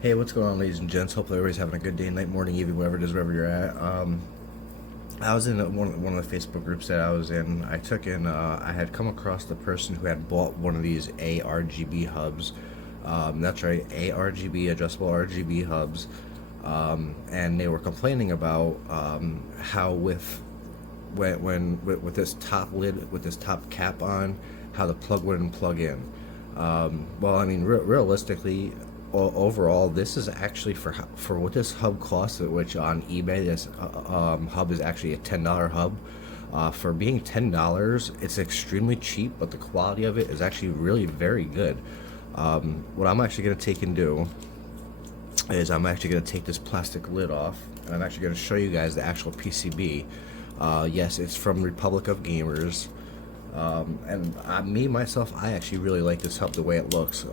Hey, what's going on, ladies and gents? Hopefully, everybody's having a good day, night, morning, evening, whatever it is, wherever you're at. I was in one of the Facebook groups that I was in. I had come across the person who had bought one of these argb hubs. That's right, argb, adjustable RGB hubs. And they were complaining about how with this top lid, with this top cap on, how the plug wouldn't plug in. Well, I mean, realistically, overall, this is actually for what this hub costs, which on eBay this hub is actually a $10 hub. For being $10, it's extremely cheap, but the quality of it is actually really very good. What I'm actually going to take and do is I'm actually going to take this plastic lid off, and I'm actually going to show you guys the actual PCB. Yes, it's from Republic of Gamers. Myself, I actually really like this hub the way it looks.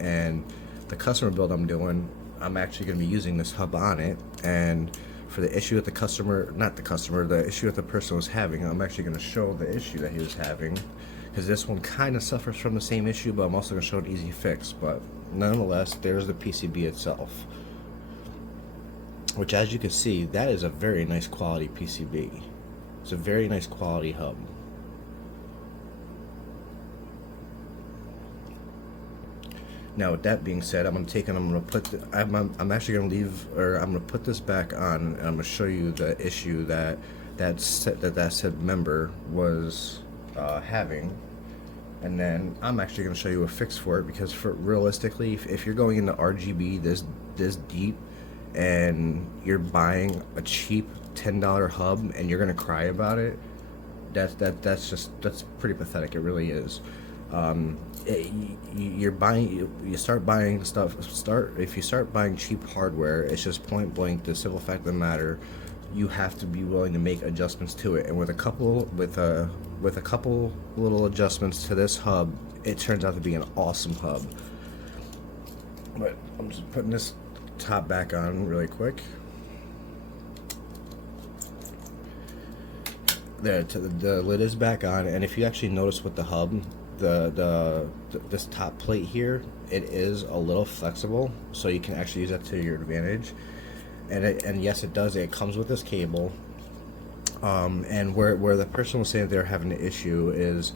And the customer build I'm doing, I'm actually going to be using this hub on it. And for the issue that the issue that the person was having, I'm actually going to show the issue that he was having. Because this one kind of suffers from the same issue, but I'm also going to show an easy fix. But nonetheless, there's the PCB itself. Which, as you can see, that is a very nice quality PCB. It's a very nice quality hub. Now, with that being said, I'm gonna put this back on, and I'm gonna show you the issue that said member was having, and then I'm actually gonna show you a fix for it, because realistically, if you're going into RGB this deep, and you're buying a cheap $10 hub and you're gonna cry about it, that's pretty pathetic. It really is. You start buying stuff. If you start buying cheap hardware, it's just point blank the simple fact of the matter. You have to be willing to make adjustments to it, and with a couple little adjustments to this hub, it turns out to be an awesome hub. But I'm just putting this top back on really quick. There, the lid is back on, and if you actually notice with the hub, this top plate here, it is a little flexible, so you can actually use that to your advantage. And yes, it does. It comes with this cable. And where the person was saying they're having an issue is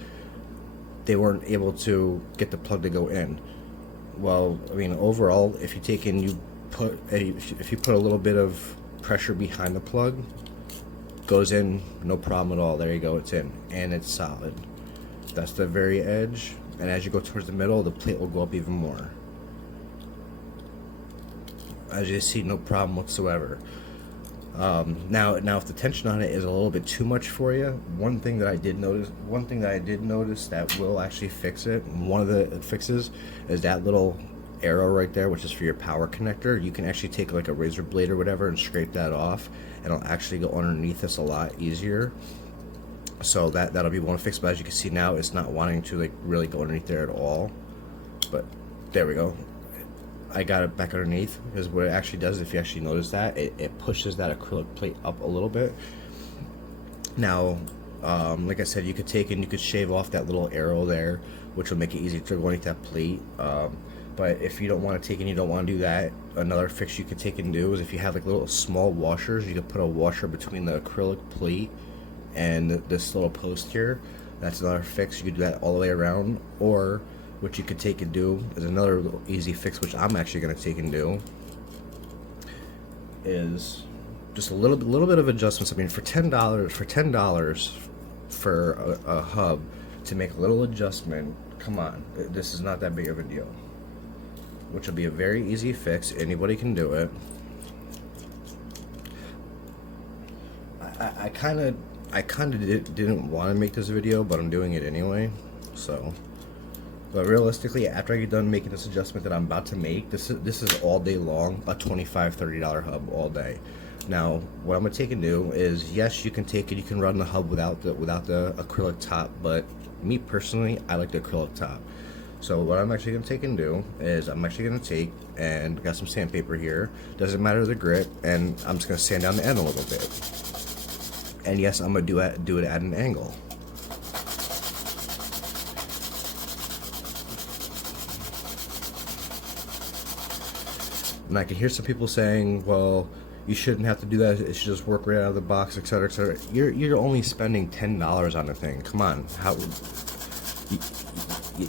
they weren't able to get the plug to go in. Well, I mean, overall, if you put a little bit of pressure behind the plug, goes in, no problem at all. There you go, it's in, and it's solid. That's the very edge, and as you go towards the middle, the plate will go up even more. As you see, no problem whatsoever. Now if the tension on it is a little bit too much for you, one thing that I did notice that will actually fix it, one of the fixes, is that little arrow right there, which is for your power connector. You can actually take like a razor blade or whatever and scrape that off, and it'll actually go underneath this a lot easier. So that'll be one fix. But as you can see now, it's not wanting to like really go underneath there at all. But there we go. I got it back underneath, because what it actually does, if you actually notice that, it pushes that acrylic plate up a little bit. Now, like I said, you could shave off that little arrow there, which will make it easier to go underneath that plate. But if you don't want to you don't want to do that, another fix you could take and do is, if you have like little small washers, you could put a washer between the acrylic plate and this little post here. That's another fix. You could do that all the way around. Or what you could take and do is another easy fix, which I'm actually going to take and do, is just a little bit of adjustments. I mean, for $10 for a hub to make a little adjustment, come on, this is not that big of a deal. Which will be a very easy fix. Anybody can do it. I kind of didn't want to make this video, but I'm doing it anyway. So, but realistically, after I get done making this adjustment that I'm about to make, this is all day long, a $25-$30 hub all day. Now, what I'm gonna take and do is, yes, you can take it, you can run the hub without the acrylic top, but me personally, I like the acrylic top. So what I'm actually going to take and do is, I'm actually going to take and got some sandpaper here. Doesn't matter the grit, and I'm just going to sand down the end a little bit. And yes, I'm going to do it at an angle. And I can hear some people saying, well, you shouldn't have to do that. It should just work right out of the box, etc., etc. You're only spending $10 on a thing. Come on, how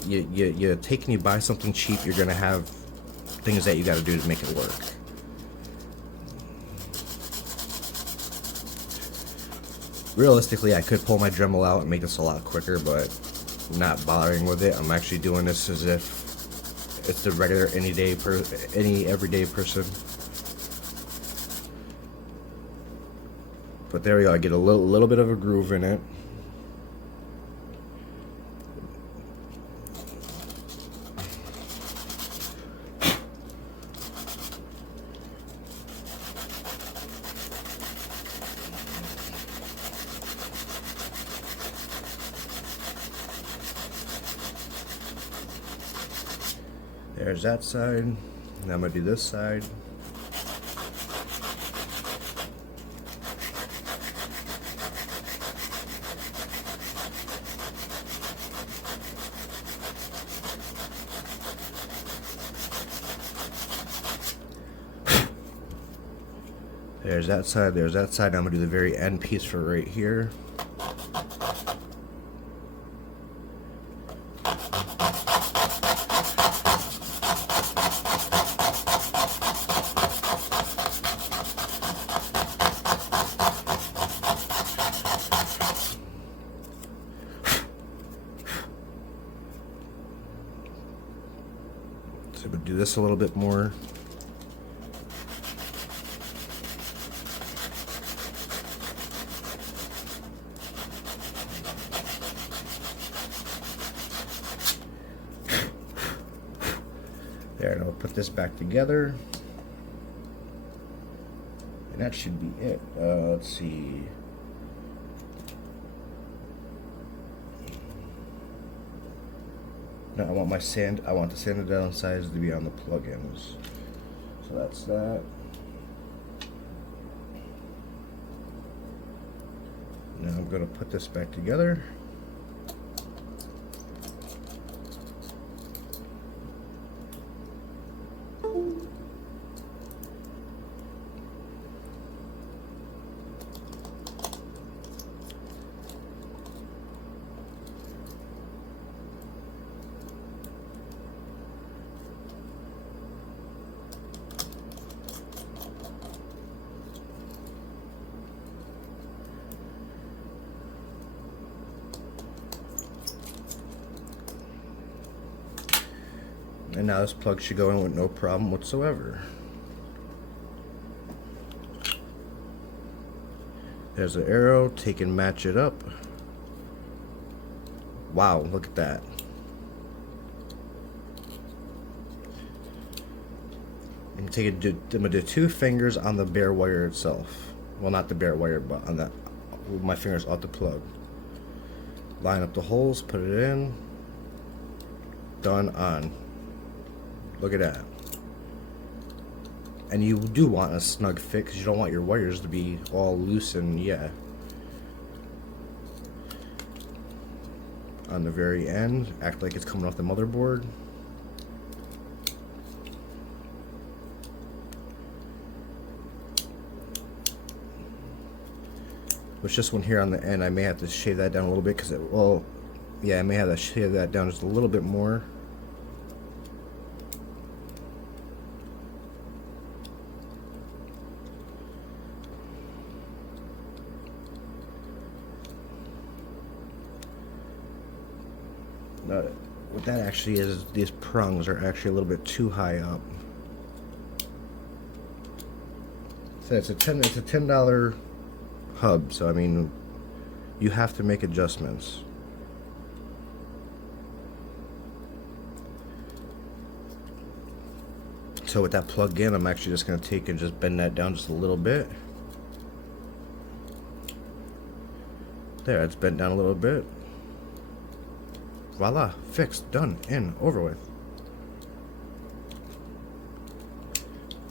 you take and you buy something cheap, you're gonna have things that you got to do to make it work. Realistically, I could pull my Dremel out and make this a lot quicker, but I'm not bothering with it. I'm actually doing this as if it's the regular any everyday person. But there we go. I get a little bit of a groove in it. There's that side. Now I'm gonna do this side. There's that side, there's that side. Now I'm gonna do the very end piece for right here. So I'm gonna do this a little bit more. There, and I'll put this back together. And that should be it. Let's see. Now I want the sanded down sides to be on the plugins. So that's that. Now I'm going to put this back together. And now this plug should go in with no problem whatsoever. There's an arrow, take and match it up. Wow, look at that. I'm gonna do 2 fingers on the bare wire itself. Well, not the bare wire, but on that, with my fingers off the plug. Line up the holes, put it in. Done on. Look at that. And you do want a snug fit because you don't want your wires to be all loose and yeah. On the very end, act like it's coming off the motherboard. Which this one here on the end, I may have to shave that down a little bit because it, well, yeah, I may have to shave that down just a little bit more. What that actually is, these prongs are actually a little bit too high up. So it's a $10 hub, so I mean, you have to make adjustments. So with that plug in, I'm actually just going to take and just bend that down just a little bit. There, it's bent down a little bit. Voila, fixed, done, in, over with.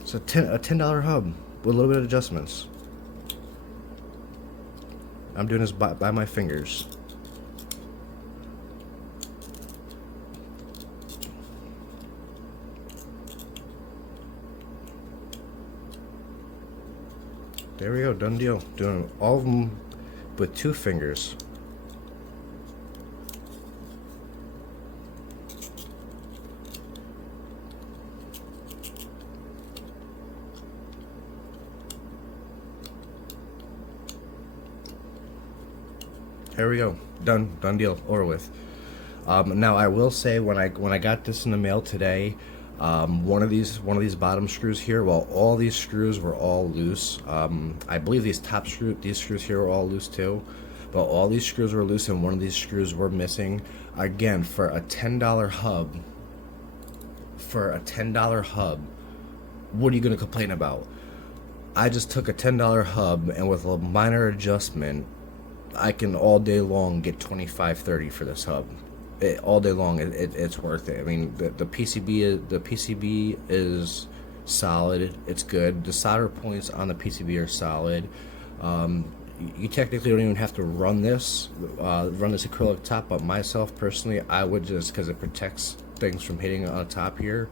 It's a $10 hub with a little bit of adjustments. I'm doing this by my fingers. There we go, done deal. Doing all of them with 2 fingers. Here we go, done deal, over with. Now I will say, when I got this in the mail today, one of these bottom screws here, well, all these screws were all loose. I believe these screws here were all loose too, but all these screws were loose and one of these screws were missing. Again, for a $10 hub, what are you gonna complain about? I just took a $10 hub, and with a minor adjustment, I can all day long get 25, 30 for this hub. All day long, it's worth it. I mean, the PCB is solid. It's good. The solder points on the PCB are solid. You technically don't even have to run this acrylic top, but myself personally, I would, just because it protects things from hitting on the top here.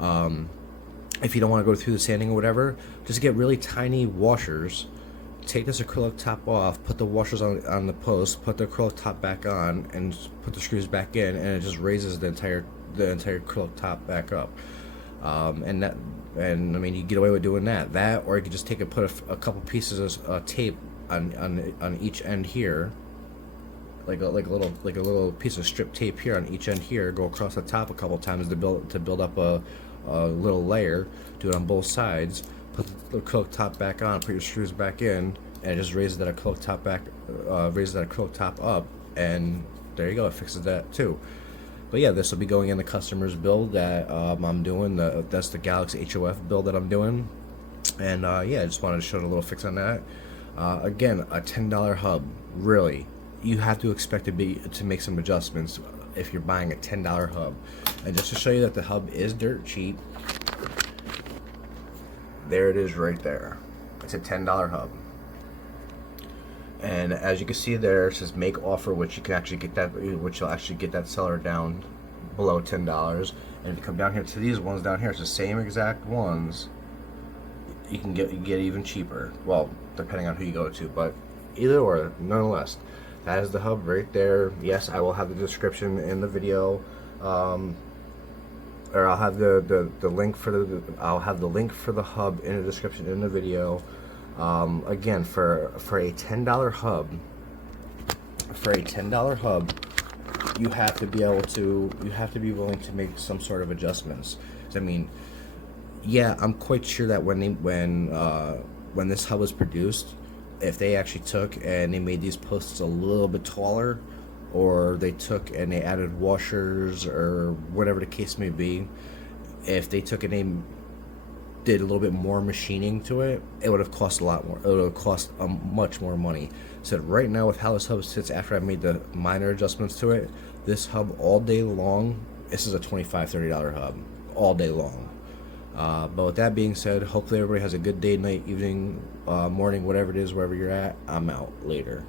If you don't want to go through the sanding or whatever, just get really tiny washers. Take this acrylic top off, put the washers on the post, put the acrylic top back on, and put the screws back in, and it just raises the entire acrylic top back up. And I mean, you get away with doing that, or you could just take and put a couple pieces of tape on each end here, like a little piece of strip tape here on each end here. Go across the top a couple times to build up a little layer. Do it on both sides. Put the acrylic top back on, put your screws back in, and it just raises that acrylic top up, and there you go, it fixes that too. But yeah, this will be going in the customer's build that I'm doing. That's the Galaxy HOF build that I'm doing, and yeah, I just wanted to show a little fix on that. Again, a $10 hub, really, you have to expect to make some adjustments if you're buying a $10 hub. And just to show you that the hub is dirt cheap, there it is right there. It's a $10 hub. And as you can see there, it says make offer, which you'll actually get that seller down below $10. And if you come down here to these ones down here, it's the same exact ones. You can get even cheaper. Well, depending on who you go to, but either or, nonetheless, that is the hub right there. Yes, I will have the description in the video. Or I'll have the link for the hub in the description in the video. Again, for a $10 hub, you have to be willing to make some sort of adjustments. I mean, yeah, I'm quite sure that when this hub was produced, if they actually took and they made these posts a little bit taller, or they took and they added washers or whatever the case may be, if they took and they did a little bit more machining to it, it would have cost a lot more. It would have cost much more money. So right now, with how this hub sits after I made the minor adjustments to it, this hub all day long, this is a $25, $30 hub all day long. But with that being said, hopefully everybody has a good day, night, evening, morning, whatever it is, wherever you're at. I'm out. Later.